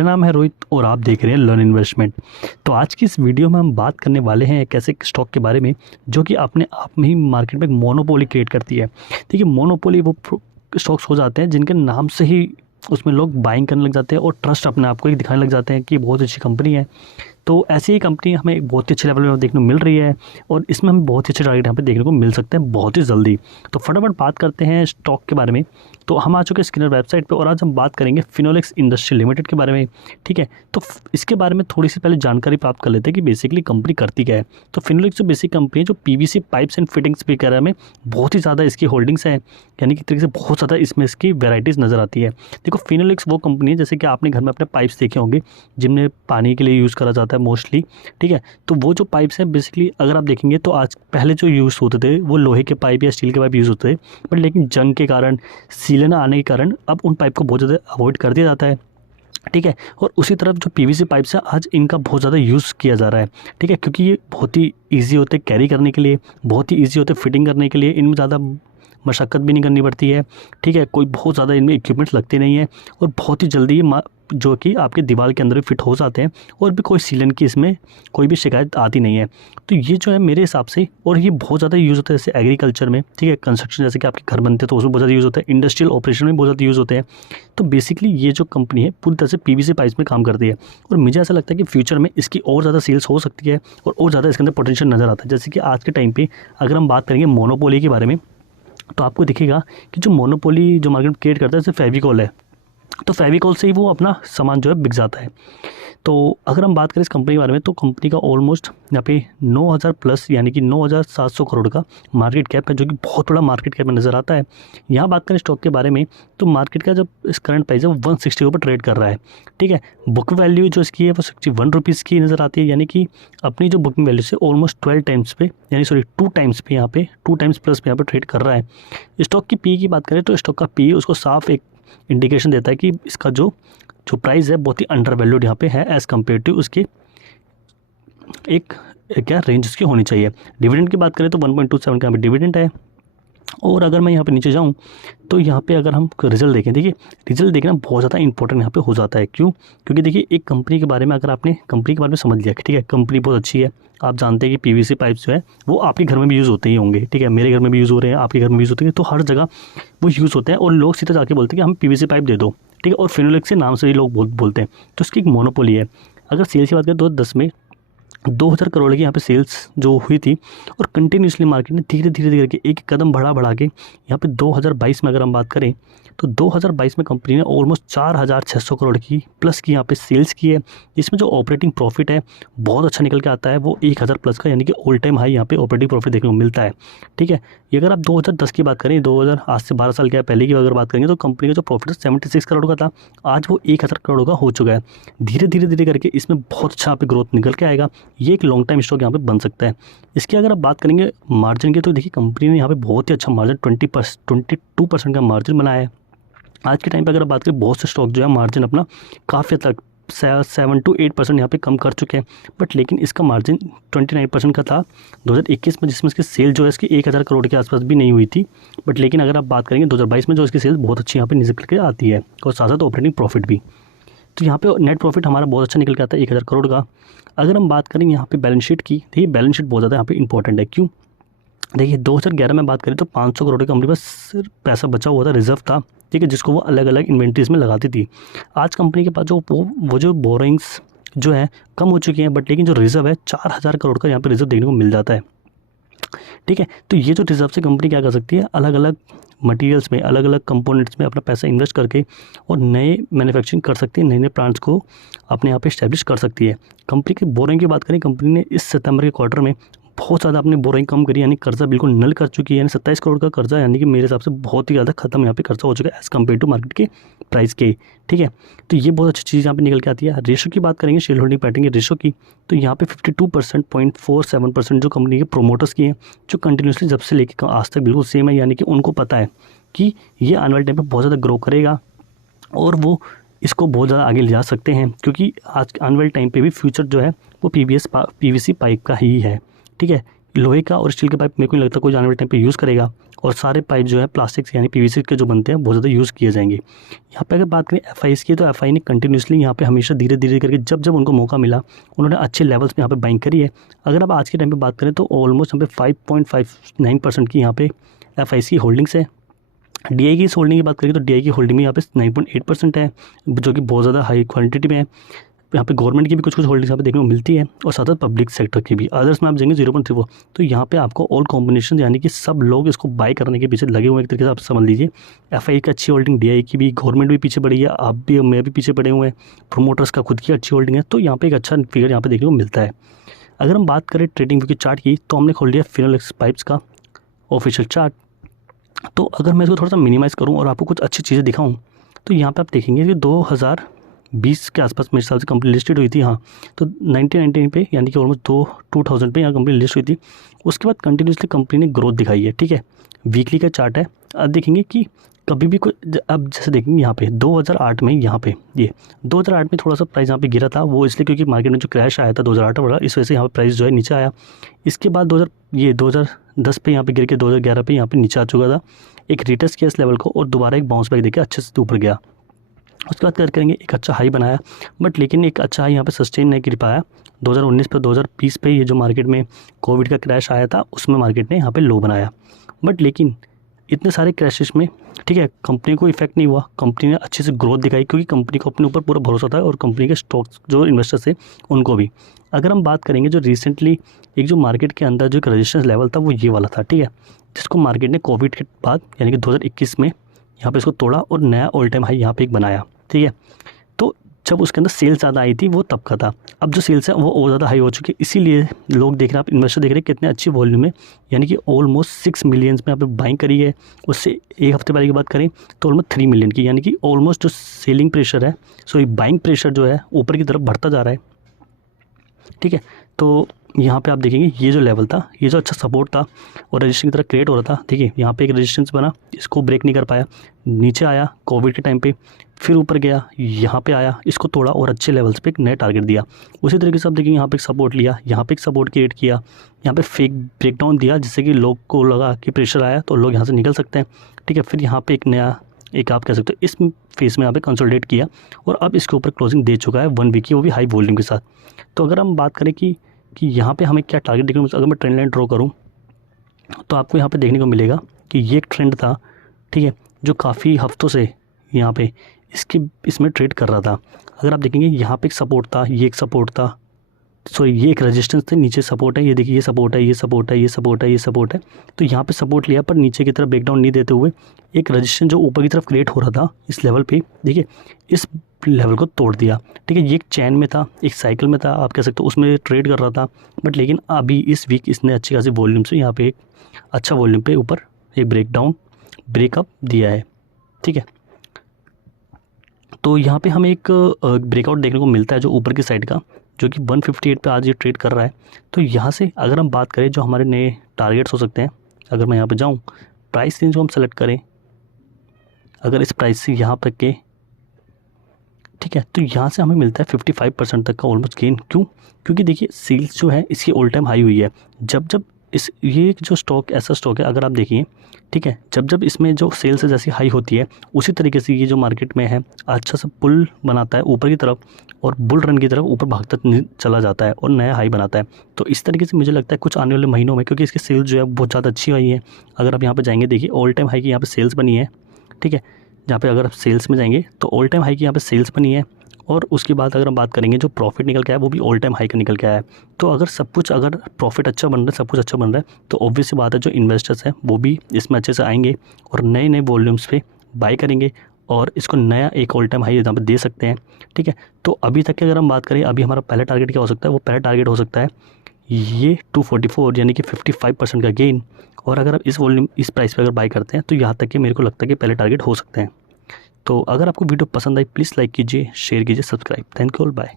मेरा नाम है रोहित और आप देख रहे हैं लर्न इन्वेस्टमेंट। तो आज की इस वीडियो में हम बात करने वाले हैं एक ऐसे स्टॉक के बारे में जो कि अपने आप में ही मार्केट में एक मोनोपोली क्रिएट करती है। देखिए, मोनोपोली वो स्टॉक्स हो जाते हैं जिनके नाम से ही उसमें लोग बाइंग करने लग जाते हैं और ट्रस्ट अपने आप को ही दिखाने लग जाते हैं कि बहुत अच्छी कंपनी है। तो ऐसी ही कंपनी हमें एक बहुत ही अच्छे लेवल में देखने को मिल रही है और इसमें हमें बहुत ही अच्छे टारगेट यहाँ पे देखने को मिल सकते हैं बहुत ही जल्दी। तो फटाफट बात करते हैं स्टॉक के बारे में। तो हम आ चुके हैं स्किनर वेबसाइट पे और आज हम बात करेंगे फिनोलेक्स इंडस्ट्री लिमिटेड के बारे में। ठीक है, तो इसके बारे में थोड़ी सी पहले जानकारी प्राप्त कर लेते हैं कि बेसिकली कंपनी करती क्या है। तो फिनोलेक्स जो बेसिक कंपनी है जो पीवीसी पाइप्स एंड फिटिंग्स वगैरह में बहुत ही ज़्यादा इसकी होल्डिंग्स है, यानी कि तरीके से बहुत ज़्यादा इसमें इसकी वेराइटीज़ नज़र आती है। देखो, फिनोलेक्स वो कंपनी है जैसे कि आपने घर में अपने पाइप्स देखे होंगे जिनमें पानी के लिए यूज़ करा जाता है मोस्टली। ठीक है, तो वो जो पाइप्स हैं बेसिकली अगर आप देखेंगे तो आज पहले जो यूज़ होते थे वो लोहे के पाइप या स्टील के पाइप यूज़ होते थे, बट लेकिन जंग के कारण, सीलन आने के कारण अब उन पाइप को बहुत ज़्यादा अवॉइड कर दिया जाता है। ठीक है, और उसी तरफ जो पीवीसी पाइप्स है आज इनका बहुत ज़्यादा यूज़ किया जा रहा है। ठीक है, क्योंकि ये बहुत ही ईजी होते कैरी करने के लिए, बहुत ही ईजी होते फिटिंग करने के लिए, इनमें ज़्यादा मशक्क़त भी नहीं करनी पड़ती है। ठीक है, कोई बहुत ज़्यादा इनमें इक्विपमेंट्स लगते नहीं है और बहुत ही जल्दी ये जो कि आपके दीवार के अंदर भी फिट हो जाते हैं और भी कोई सीलन की इसमें कोई भी शिकायत आती नहीं है। तो ये जो है मेरे हिसाब से, और ये बहुत ज़्यादा यूज़ होता है जैसे एग्रीकल्चर में। ठीक है, कंस्ट्रक्शन जैसे कि आपके घर बनते हैं तो उसमें बहुत ज़्यादा यूज़ होता है, इंडस्ट्रियल ऑपरेशन में बहुत ज़्यादा यूज़ होते हैं। तो बेसिकली ये जो कंपनी है पूरी तरह से पीवीसी पाइप्स में काम करती है और मुझे ऐसा लगता है कि फ्यूचर में इसकी और ज़्यादा सेल्स हो सकती है और ज़्यादा इसके अंदर पोटेंशियल नज़र आता है। जैसे कि आज के टाइम पर अगर हम बात करेंगे मोनोपोली के बारे में तो आपको दिखेगा कि जो मोनोपोली जो मार्केट क्रिएट करता है जैसे फेविकॉल है, तो फेविकॉल से ही वो अपना सामान जो है बिक जाता है। तो अगर हम बात करें इस कंपनी के बारे में तो कंपनी का ऑलमोस्ट यहाँ पे 9000 प्लस यानी कि 9700 करोड़ का मार्केट कैप है, जो कि बहुत बड़ा मार्केट कैप में नज़र आता है। यहाँ बात करें स्टॉक के बारे में तो मार्केट का जब इस करंट प्राइस है वो 160 के ऊपर ट्रेड कर रहा है। ठीक है, बुक वैल्यू जो इसकी है वो 61 रुपीज़ की नज़र आती है, यानी कि अपनी जो बुकिंग वैल्यू से ऑलमोस्ट 12 टाइम्स पे, यानी सॉरी 2 टाइम्स पे, यहाँ पे 2 टाइम्स प्लस पे यहाँ पे ट्रेड कर रहा है। स्टॉक की पी की बात करें तो स्टॉक का पी उसको साफ एक इंडिकेशन देता है कि इसका जो प्राइस है बहुत ही अंडर वैल्यूड यहाँ पे है एज़ कम्पेयर टू उसकी एक क्या रेंज उसकी होनी चाहिए। डिविडेंड की बात करें तो 1.27 का यहाँ पे डिविडेंड है। और अगर मैं यहाँ पे नीचे जाऊँ तो यहाँ पे अगर हम रिजल्ट देखें, देखिए रिजल्ट देखना बहुत ज़्यादा इंपॉर्टेंट यहाँ पे हो जाता है। क्यों? क्योंकि देखिए एक कंपनी के बारे में अगर आपने कंपनी के बारे में समझ लिया कि ठीक है कंपनी बहुत अच्छी है, आप जानते हैं कि पीवीसी पाइप्स जो है वो आपके घर में भी यूज़ होते ही होंगे। ठीक है, मेरे घर में भी यूज़ हो रहे हैं, आपके घर में भी यूज़ होते हैं, तो हर जगह वो यूज़ होते हैं और लोग सीधे जाके बोलते हैं कि हम पीवीसी पाइप दे दो। ठीक है, और फिनोलेक्स के नाम से ही लोग बोलते हैं, तो इसकी एक मोनोपोली है। अगर सेल्स की बात करें तो 2010 में 2000 करोड़ की यहाँ पे सेल्स जो हुई थी और कंटिन्यूसली मार्केट ने धीरे धीरे धीरे करके एक कदम बढ़ा के यहाँ पे 2022 में अगर हम बात करें तो 2022 में कंपनी ने ऑलमोस्ट 4600 करोड़ की प्लस की यहाँ पे सेल्स की है, जिसमें जो ऑपरेटिंग प्रॉफिट है बहुत अच्छा निकल के आता है, वो 1000 प्लस का, यानी कि ऑल टाइम हाई यहाँ पे ऑपरेटिंग प्रॉफिट देखने को मिलता है। ठीक है, ये अगर आप 2010 की बात करें, 2000 आज से 12 साल के पहले की अगर बात करेंगे तो कंपनी का जो प्रॉफिट 76 करोड़ का था, आज वो 1000 करोड़ का हो चुका है। धीरे धीरे करके इसमें बहुत अच्छा यहाँ पे ग्रोथ निकल के आएगा, ये एक लॉन्ग टाइम स्टॉक यहाँ पे बन सकता है। इसकी अगर आप बात करेंगे मार्जिन की तो देखिए कंपनी ने यहाँ पे बहुत ही अच्छा मार्जिन 22% का मार्जिन बनाया है। आज के टाइम पे अगर आप बात करें बहुत से स्टॉक जो है मार्जिन अपना काफ़ी हद तक 7 to 8% यहाँ पे कम कर चुके हैं, बट लेकिन इसका मार्जिन 29% का था 2021 में, जिसमें इसकी सेल जो है इसकी 1000 करोड़ के आसपास भी नहीं हुई थी। बट लेकिन अगर आप बात करेंगे 2022 में जो इसकी सेल बहुत अच्छी यहाँ पे निकल के आती है और साथ साथ ऑपरेटिंग प्रॉफिट भी, तो यहाँ पे नेट प्रॉफिट हमारा बहुत अच्छा निकल के आता है 1000 करोड़ का। अगर हम बात करें यहाँ पे बैलेंस शीट की, देखिए बैलेंस शीट बहुत ज़्यादा यहाँ पे इंपॉर्टेंट है। क्यों? देखिए 2011 में बात करें तो 500 करोड़ की कंपनी बस सिर्फ पैसा बचा हुआ था, रिजर्व था। ठीक है, जिसको वो अलग अलग इन्वेंट्रीज में लगाती थी। आज कंपनी के पास जो वो जो बोरिंग्स जो है कम हो चुकी हैं, बट लेकिन जो रिजर्व है 4000 करोड़ का यहाँ पे रिजर्व देखने को मिल जाता है। ठीक है, तो ये जो रिजर्व से कंपनी क्या कर सकती है, अलग अलग मटेरियल्स में, अलग अलग कंपोनेंट्स में अपना पैसा इन्वेस्ट करके और नए मैन्युफैक्चरिंग कर सकती है, नए नए प्लांट्स को अपने यहाँ पे इस्टेब्लिश कर सकती है। कंपनी की बोरिंग की बात करें, कंपनी ने इस सितंबर के क्वार्टर में बहुत ज़्यादा अपनी बोरिंग कम करी, यानी कर्जा बिल्कुल नल कर चुकी है, यानी 27 करोड़ का कर्जा, यानी कि मेरे हिसाब से बहुत ही ज़्यादा खत्म यहाँ पे कर्जा हो चुका है एज़ कम्पेयर टू मार्केट के प्राइस के। ठीक है, तो ये बहुत अच्छी चीज़ यहाँ पे निकल के आती है। रेशो की बात करेंगे, शेयर होल्डिंग पैटर्न के रेशो की, तो यहाँ पे 52.47% जो कंपनी के प्रोमोटर्स की हैं, जो कंटिन्यूसली जब से लेकर आज तक बिल्कुल सेम है, यानी कि उनको पता है कि ये आने वाले टाइम पर बहुत ज़्यादा ग्रो करेगा और वो इसको बहुत ज़्यादा आगे ले जा सकते हैं, क्योंकि आज आने वाले टाइम पे भी फ्यूचर जो है वो पीवीसी पाइप का ही है। ठीक है, लोहे का और स्टील के पाइप मेरे को नहीं लगता कोई आने वाले टाइम पे यूज़ करेगा, और सारे पाइप जो है प्लास्टिक से यानी पीवीसी के जो बनते हैं बहुत ज़्यादा यूज़ किए जाएंगे। यहाँ पे अगर बात करें एफआईज़ की, तो एफआई ने कंटिन्यूसली यहाँ पे हमेशा धीरे धीरे करके जब जब उनको मौका मिला उन्होंने अच्छे लेवल्स पे यहाँ पे बाइंग करी है। अगर आप आज के टाइम पे बात करें तो ऑलमोस्ट यहाँ पे 5.59% की यहाँ पे एफआईज़ की होल्डिंग्स है। डीआई की इस होल्डिंग की बात करें तो डीआई की होल्डिंग में यहाँ पे 9.8% है, जो कि बहुत ज़्यादा हाई क्वांटिटी में है। यहाँ पे गवर्नमेंट की भी कुछ होल्डिंग्स यहाँ पे देखने को मिलती है, और साथ साथ पब्लिक सेक्टर की भी। अदर्स में आप जाएंगे 0.34। तो यहाँ पे आपको ऑल कॉम्बिनेशन यानी कि सब लोग इसको बाय करने के पीछे लगे हुए हैं, एक तरीके से आप समझ लीजिए। एफआई की अच्छी होल्डिंग, डीआई की भी, गवर्नमेंट भी पीछे पड़ी है, आप भी मैं भी पीछे पड़े हुए हैं, प्रोमोटर्स का खुद की अच्छी होल्डिंग है। तो यहाँ पे एक अच्छा फिगर यहाँ पे देखने को मिलता है। अगर हम बात करें ट्रेडिंग व्यू के चार्ट की, तो हमने खोल लिया फिनोलेक्स पाइप्स का ऑफिशियल चार्ट। तो अगर मैं इसको थोड़ा सा मिनिमाइज़ करूँ और आपको कुछ अच्छी चीज़ें दिखाऊँ, तो यहाँ पे आप देखेंगे कि 2020 के आसपास मेरे हिसाब से कंपनी लिस्टेड हुई थी। हाँ, तो 1999 पे यानी कि ऑलमोस्ट 2000 पे यहाँ कंपनी लिस्ट हुई थी। उसके बाद कंटिन्यूसली कंपनी ने ग्रोथ दिखाई है, ठीक है। वीकली का चार्ट है, अब देखेंगे कि कभी भी कोई, अब जैसे देखेंगे यहाँ पे 2008 में, यहाँ पे ये 2008 में थोड़ा सा प्राइस यहाँ पे गिरा था, वो इसलिए क्योंकि मार्केट में जो क्रैश आया था 2008 वाला, इस वजह से यहाँ पे प्राइस जो है नीचे आया। इसके बाद 2010 पे यहाँ पे गिर के 2011 पे यहाँ पे नीचे आ चुका था, एक रिटेस्ट किया इस लेवल को और दोबारा एक बाउंस बैक देके अच्छे से ऊपर गया। उसके बाद कर करेंगे एक अच्छा हाई बनाया, बट लेकिन एक अच्छा हाई यहाँ पे सस्टेन नहीं कर पाया। 2019 पे 2020 पे ये जो मार्केट में कोविड का क्रैश आया था उसमें मार्केट ने यहाँ पे लो बनाया। बट लेकिन इतने सारे क्रैशेस में, ठीक है, कंपनी को इफेक्ट नहीं हुआ, कंपनी ने अच्छे से ग्रोथ दिखाई, क्योंकि कंपनी को अपने ऊपर पूरा भरोसा था और कंपनी के स्टॉक्स जो इन्वेस्टर्स थे उनको भी। अगर हम बात करेंगे जो रिसेंटली एक जो मार्केट के अंदर जो एक रेजिस्टेंस लेवल था वो ये वाला था, ठीक है, जिसको मार्केट ने कोविड के बाद यानी कि 2021 में यहाँ पे इसको तोड़ा और नया ऑल टाइम हाई यहाँ पे एक बनाया, ठीक है। तो जब उसके अंदर सेल्स ज़्यादा आई थी वो तब का था। अब जो सेल्स है वो और ज़्यादा हाई हो चुकी है, इसीलिए लोग देख रहे हैं, आप इन्वेस्टर देख रहे हैं कितने अच्छी वॉल्यूम में, यानी कि ऑलमोस्ट 6 मिलियंस में यहाँ पे बाइंग करी है। उससे एक हफ्ते पहले की बात करें तो ऑलमोस्ट 3 मिलियन की, यानी कि ऑलमोस्ट जो सेलिंग प्रेशर है, सॉरी बाइंग प्रेशर जो है ऊपर की तरफ बढ़ता जा रहा है, ठीक है। तो यहाँ पे आप देखेंगे ये जो लेवल था, ये जो अच्छा सपोर्ट था और रजिस्टेंस की तरह क्रिएट हो रहा था, ठीक है, यहाँ पे एक रजिस्टेंस बना, इसको ब्रेक नहीं कर पाया, नीचे आया कोविड के टाइम पे, फिर ऊपर गया, यहाँ पे आया, इसको तोड़ा और अच्छे लेवल्स पे एक नया टारगेट दिया। उसी तरीके से आप देखेंगे यहाँ पे एक सपोर्ट लिया, यहाँ पे एक सपोर्ट क्रिएट किया, यहाँ पे फेक ब्रेकडाउन दिया, जिससे कि लोग को लगा कि प्रेशर आया तो लोग यहाँ से निकल सकते हैं, ठीक है। फिर यहाँ पे एक नया, एक आप कह सकते हो इस फेस में यहाँ पे कंसोलिडेट किया और अब इसके ऊपर क्लोजिंग दे चुका है 1 वीक की, वो भी हाई वॉल्यूम के साथ। तो अगर हम बात करें कि यहाँ पे हमें क्या टारगेट देखने को, अगर मैं ट्रेंड लाइन ड्रॉ करूँ तो आपको यहाँ पे देखने को मिलेगा कि ये एक ट्रेंड था, ठीक है, जो काफ़ी हफ्तों से यहाँ पे इसमें ट्रेड कर रहा था। अगर आप देखेंगे यहाँ पे एक सपोर्ट था, ये एक सपोर्ट था, सॉरी ये एक रेजिस्टेंस थे, नीचे सपोर्ट है, ये देखिए ये सपोर्ट है, ये सपोर्ट है, ये सपोर्ट है, ये सपोर्ट है। तो यहाँ पे सपोर्ट लिया पर नीचे की तरफ ब्रेकडाउन नहीं देते हुए एक रेजिस्टेंस जो ऊपर की तरफ क्रिएट हो रहा था इस लेवल पे, देखिए इस लेवल को तोड़ दिया, ठीक है। ये एक चैन में था, एक साइकिल में था, आप कह सकते हो उसमें ट्रेड कर रहा था, बट लेकिन अभी इस वीक इसने अच्छी खासी वॉल्यूम से यहाँ पे एक अच्छा वॉल्यूम पे ऊपर एक ब्रेकअप दिया है, ठीक है। तो यहाँ पे हमें एक ब्रेकआउट देखने को मिलता है जो ऊपर की साइड का, जो कि 158 पे आज ये ट्रेड कर रहा है। तो यहाँ से अगर हम बात करें जो हमारे नए टारगेट्स हो सकते हैं, अगर मैं यहाँ पे जाऊँ, प्राइस रेंज को हम सेलेक्ट करें, अगर इस प्राइस से यहाँ तक के, ठीक है, तो यहाँ से हमें मिलता है 55% तक का ऑलमोस्ट गेन। क्यों? क्योंकि देखिए सेल्स जो है इसकी ऑल टाइम हाई हुई है। जब ये जो स्टॉक ऐसा स्टॉक है, अगर आप देखिए, ठीक है, जब इसमें जो सेल्स जैसी हाई होती है उसी तरीके से ये जो मार्केट में है अच्छा सा पुल बनाता है ऊपर की तरफ और बुल रन की तरफ ऊपर भागता चला जाता है और नया हाई बनाता है। तो इस तरीके से मुझे लगता है कुछ आने वाले महीनों में, क्योंकि इसकी सेल्स जो है बहुत ज़्यादा अच्छी हुई है। अगर आप यहाँ पर जाएंगे, देखिए ऑल टाइम हाई की यहाँ पर सेल्स बनी है, ठीक है, जहाँ पे अगर आप सेल्स में जाएंगे तो ऑल टाइम हाई की यहाँ पे सेल्स बनी है। और उसके बाद अगर हम बात करेंगे जो प्रॉफिट निकल के आया वो भी ऑल टाइम हाई का निकल के आया है। तो अगर सब कुछ, अगर प्रॉफिट अच्छा बन रहा है, सब कुछ अच्छा बन रहा है, तो ऑब्वियस सी बात है जो इन्वेस्टर्स हैं वो भी इसमें अच्छे से आएंगे और नए नए वॉल्यूम्स पे बाई करेंगे और इसको नया एक ऑल टाइम हाई यहाँ पे दे सकते हैं, ठीक है। तो अभी तक की अगर हम बात करें, अभी हमारा पहला टारगेट क्या हो सकता है, वो पहला टारगेट हो सकता है ये 244 यानी कि 55% का गेन। और अगर आप इस वॉल्यूम, इस प्राइस पे अगर बाई करते हैं तो यहाँ तक कि मेरे को लगता है कि पहले टारगेट हो सकते हैं। तो अगर आपको वीडियो पसंद आई प्लीज़ लाइक कीजिए, शेयर कीजिए, subscribe. Thank you all, bye.